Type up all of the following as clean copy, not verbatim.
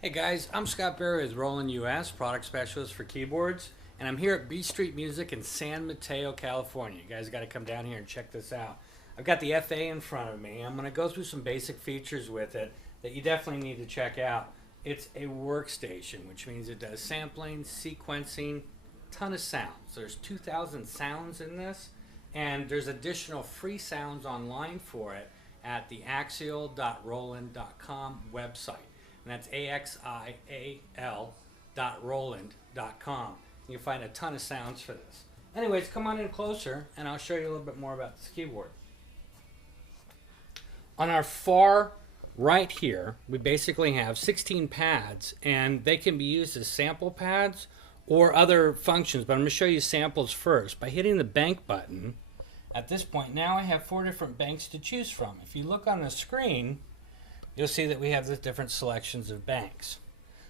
Hey guys, I'm Scott Berry with Roland US, product specialist for keyboards, and I'm here at B Street Music in San Mateo, California. You guys got to come down here and check this out. I've got the FA in front of me. I'm going to go through some basic features with it that you definitely need to check out. It's a workstation, which means it does sampling, sequencing, ton of sounds. There's 2,000 sounds in this, and there's additional free sounds online for it at the axial.roland.com website. And that's axial.roland.com. You can find a ton of sounds for this. Anyways, come on in closer and I'll show you a little bit more about this keyboard. On our far right here, we basically have 16 pads, and they can be used as sample pads or other functions, but I'm going to show you samples first. By hitting the bank button, at this point now I have 4 different banks to choose from. If you look on the screen, you'll see that we have the different selections of banks.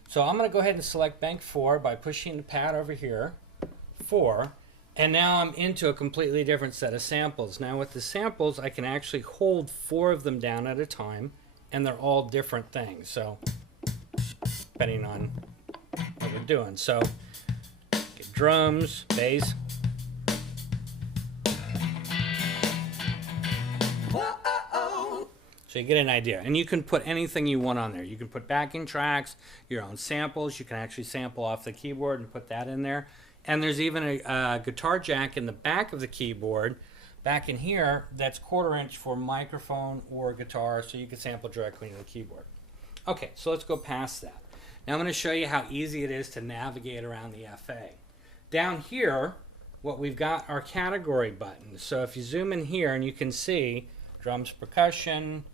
So I'm going to go ahead and select bank 4 by pushing the pad over here, 4, and now I'm into a completely different set of samples. Now with the samples, I can actually hold 4 of them down at a time, and they're all different things, so depending on what we're doing. So get drums, bass. So you get an idea, and you can put anything you want on there. You can put backing tracks, your own samples. You can actually sample off the keyboard and put that in there. And there's even a guitar jack in the back of the keyboard, back in here, that's 1/4 inch for microphone or guitar, so you can sample directly into the keyboard. Okay, so let's go past that. Now I'm going to show you how easy it is to navigate around the FA. Down here, what we've got are category buttons. So if you zoom in here, and you can see drums, percussion,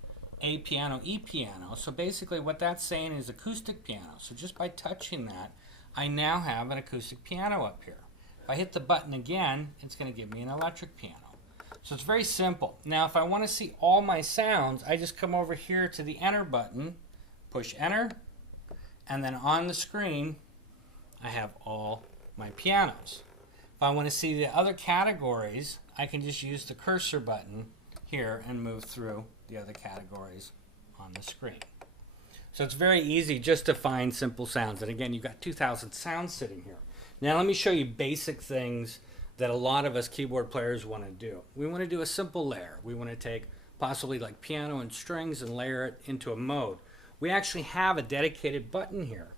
A piano, E piano. So basically what that's saying is acoustic piano. So just by touching that, I now have an acoustic piano up here. If I hit the button again, it's going to give me an electric piano. So it's very simple. Now if I want to see all my sounds, I just come over here to the enter button, push enter, and then on the screen I have all my pianos. If I want to see the other categories, I can just use the cursor button here and move through the other categories on the screen. So it's very easy just to find simple sounds. And again, you've got 2,000 sounds sitting here. Now let me show you basic things that a lot of us keyboard players want to do. We want to do a simple layer. We want to take possibly like piano and strings and layer it into a mode. We actually have a dedicated button here.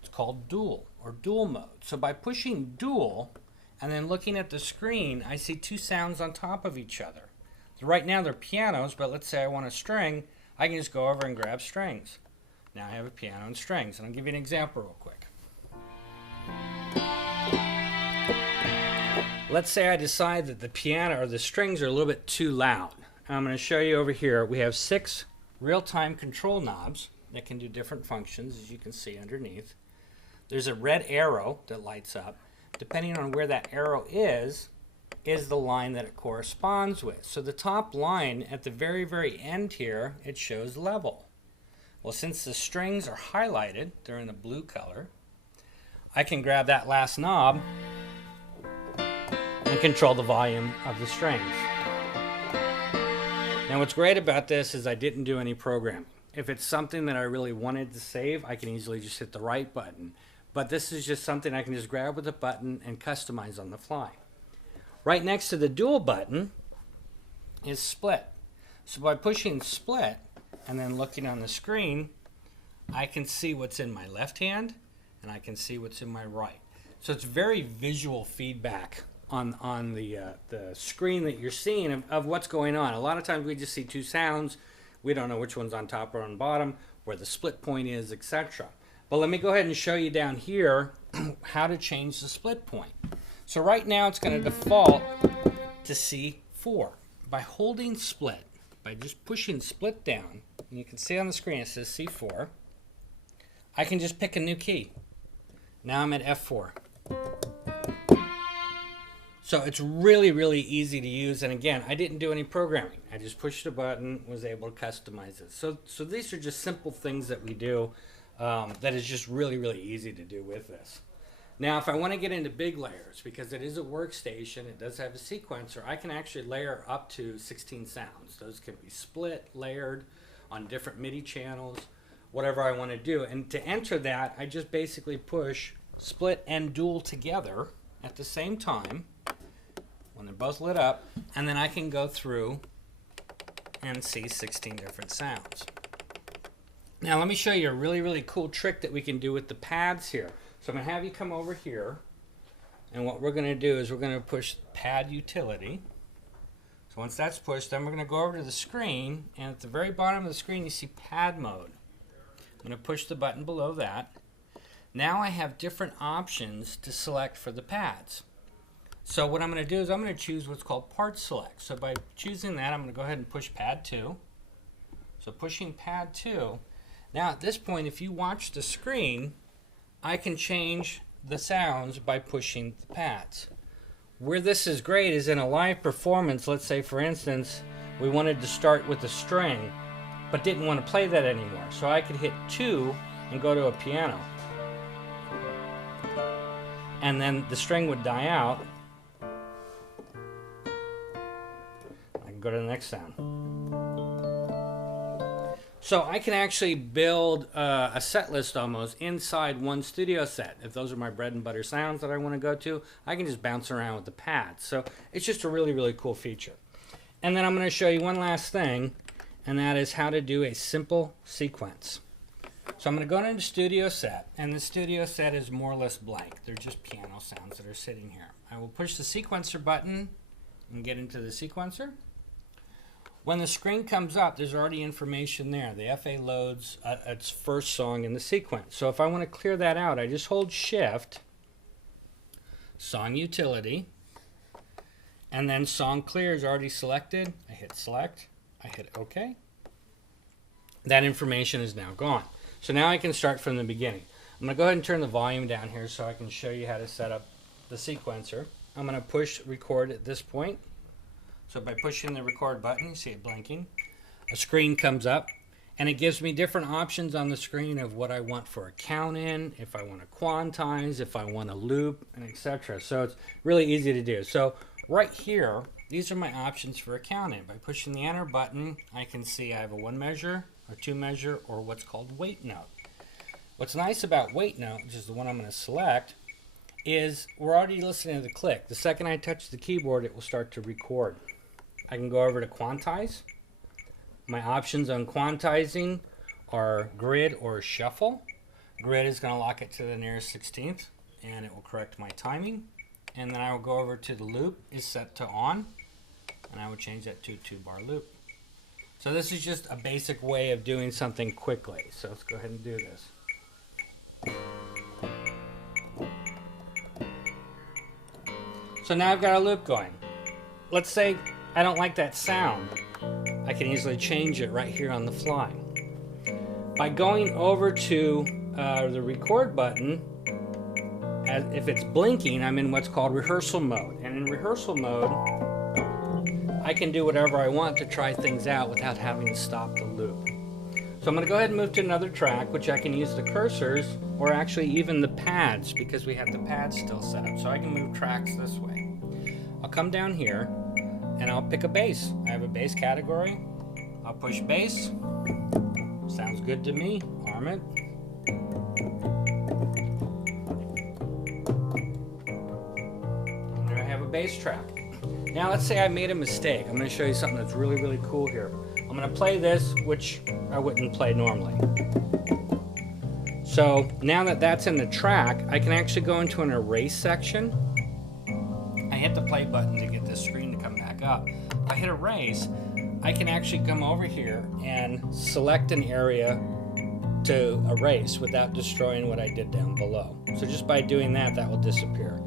It's called dual or dual mode. So by pushing dual and then looking at the screen, I see 2 sounds on top of each other. So right now they're pianos, but let's say I want a string, I can just go over and grab strings. Now I have a piano and strings, and I'll give you an example real quick. Let's say I decide that the piano or the strings are a little bit too loud. I'm going to show you over here, we have 6 real-time control knobs that can do different functions, as you can see underneath. There's a red arrow that lights up. Depending on where that arrow is the line that it corresponds with. So the top line at the very, very end here, it shows level. Well, since the strings are highlighted, they're in the blue color, I can grab that last knob and control the volume of the strings. Now what's great about this is I didn't do any programming. If it's something that I really wanted to save, I can easily just hit the right button. But this is just something I can just grab with a button and customize on the fly. Right next to the dual button is split. So by pushing split and then looking on the screen, I can see what's in my left hand and I can see what's in my right. So it's very visual feedback on the screen that you're seeing of what's going on. A lot of times we just see 2 sounds. We don't know which one's on top or on bottom, where the split point is, etc. But let me go ahead and show you down here how to change the split point. So right now it's going to default to C4. By holding split, by just pushing split down, and you can see on the screen it says C4, I can just pick a new key. Now I'm at F4. So it's really, really easy to use. And again, I didn't do any programming. I just pushed a button, was able to customize it. So these are just simple things that we do that is just really, really easy to do with this. Now, if I want to get into big layers, because it is a workstation, it does have a sequencer, I can actually layer up to 16 sounds. Those can be split, layered on different MIDI channels, whatever I want to do. And to enter that, I just basically push split and dual together at the same time when they're both lit up, and then I can go through and see 16 different sounds. Now let me show you a really, really cool trick that we can do with the pads here. So I'm going to have you come over here, and what we're going to do is we're going to push pad utility. So once that's pushed, then we're going to go over to the screen, and at the very bottom of the screen you see pad mode. I'm going to push the button below that. Now I have different options to select for the pads. So what I'm going to do is I'm going to choose what's called part select. So by choosing that, I'm going to go ahead and push pad 2. So pushing pad 2. Now at this point, if you watch the screen, I can change the sounds by pushing the pads. Where this is great is in a live performance. Let's say for instance we wanted to start with a string but didn't want to play that anymore. So I could hit 2 and go to a piano. And then the string would die out. I can go to the next sound. So I can actually build a set list almost inside one studio set. If those are my bread and butter sounds that I want to go to, I can just bounce around with the pads. So it's just a really, really cool feature. And then I'm going to show you one last thing, and that is how to do a simple sequence. So I'm going to go into Studio Set, and the Studio Set is more or less blank. They're just piano sounds that are sitting here. I will push the sequencer button and get into the sequencer. When the screen comes up, there's already information there. The FA loads its first song in the sequence. So if I want to clear that out, I just hold Shift, Song Utility, and then Song Clear is already selected. I hit Select, I hit OK. That information is now gone. So now I can start from the beginning. I'm going to go ahead and turn the volume down here so I can show you how to set up the sequencer. I'm going to push record at this point. So by pushing the record button, you see it blinking, a screen comes up, and it gives me different options on the screen of what I want for a count in, if I want to quantize, if I want to loop, and etc. So it's really easy to do. So right here, these are my options for a count in. By pushing the enter button, I can see I have a 1 measure, a 2 measure, or what's called wait note. What's nice about wait note, which is the one I'm going to select, is we're already listening to the click. The second I touch the keyboard, it will start to record. I can go over to quantize. My options on quantizing are grid or shuffle. Grid is going to lock it to the nearest 16th, and it will correct my timing. And then I will go over to the loop is set to on, and I will change that to 2-bar loop. So this is just a basic way of doing something quickly. So let's go ahead and do this. So now I've got a loop going. Let's say I don't like that sound. I can easily change it right here on the fly. By going over to the record button, if it's blinking, I'm in what's called rehearsal mode. And in rehearsal mode, I can do whatever I want to try things out without having to stop the loop. So I'm going to go ahead and move to another track, which I can use the cursors or actually even the pads, because we have the pads still set up. So I can move tracks this way. I'll come down here and I'll pick a bass. I have a bass category. I'll push bass. Sounds good to me. Arm it. And there I have a bass track. Now let's say I made a mistake. I'm going to show you something that's really, really cool here. I'm going to play this, which I wouldn't play normally. So now that that's in the track, I can actually go into an erase section. I hit the play button to get this screen to come back up. If I hit erase, I can actually come over here and select an area to erase without destroying what I did down below. So just by doing that, that will disappear.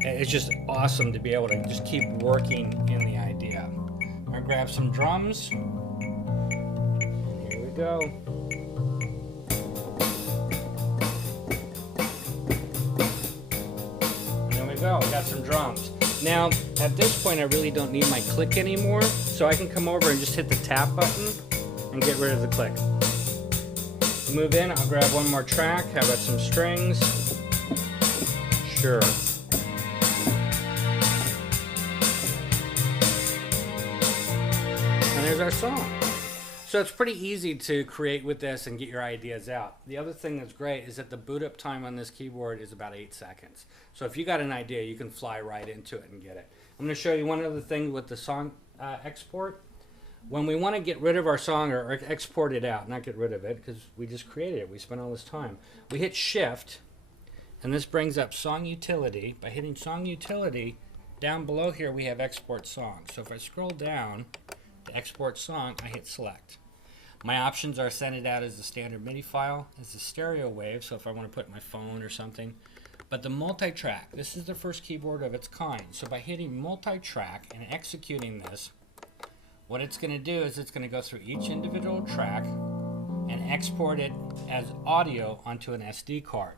It's just awesome to be able to just keep working in the idea. I'm going to grab some drums. And here we go. And there we go. We got some drums. Now, at this point, I really don't need my click anymore, so I can come over and just hit the tap button and get rid of the click. Move in, I'll grab one more track, how about some strings? Sure. And there's our song. So it's pretty easy to create with this and get your ideas out. The other thing that's great is that the boot up time on this keyboard is about 8 seconds. So if you got an idea, you can fly right into it and get it. I'm going to show you one other thing with the song export. When we want to get rid of our song or export it out, not get rid of it because we just created it, we spent all this time. We hit Shift, and this brings up Song Utility. By hitting Song Utility, down below here we have Export Song. So if I scroll down to Export Song, I hit Select. My options are send it out as a standard MIDI file, as a stereo wave, so if I want to put my phone or something. But the multi-track, this is the first keyboard of its kind. So by hitting multi-track and executing this, what it's going to do is it's going to go through each individual track and export it as audio onto an SD card.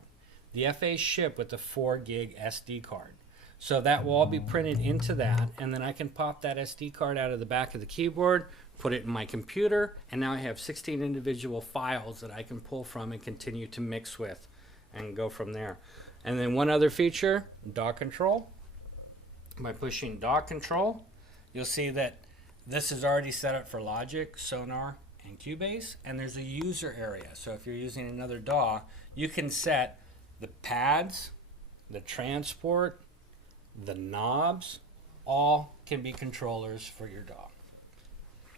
The FAs ship with the 4 gig SD card. So that will all be printed into that, and then I can pop that SD card out of the back of the keyboard, put it in my computer, and now I have 16 individual files that I can pull from and continue to mix with and go from there. And then one other feature, DAW control. By pushing DAW control, you'll see that this is already set up for Logic, Sonar, and Cubase, and there's a user area. So if you're using another DAW, you can set the pads, the transport, the knobs, all can be controllers for your DAW.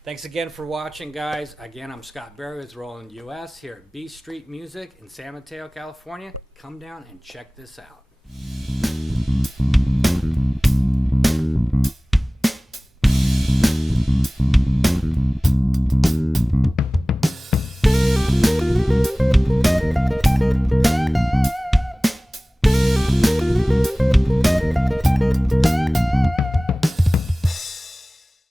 Thanks again for watching, guys. Again, I'm Scott Berry with Roland US here at B Street Music in San Mateo, California. Come down and check this out.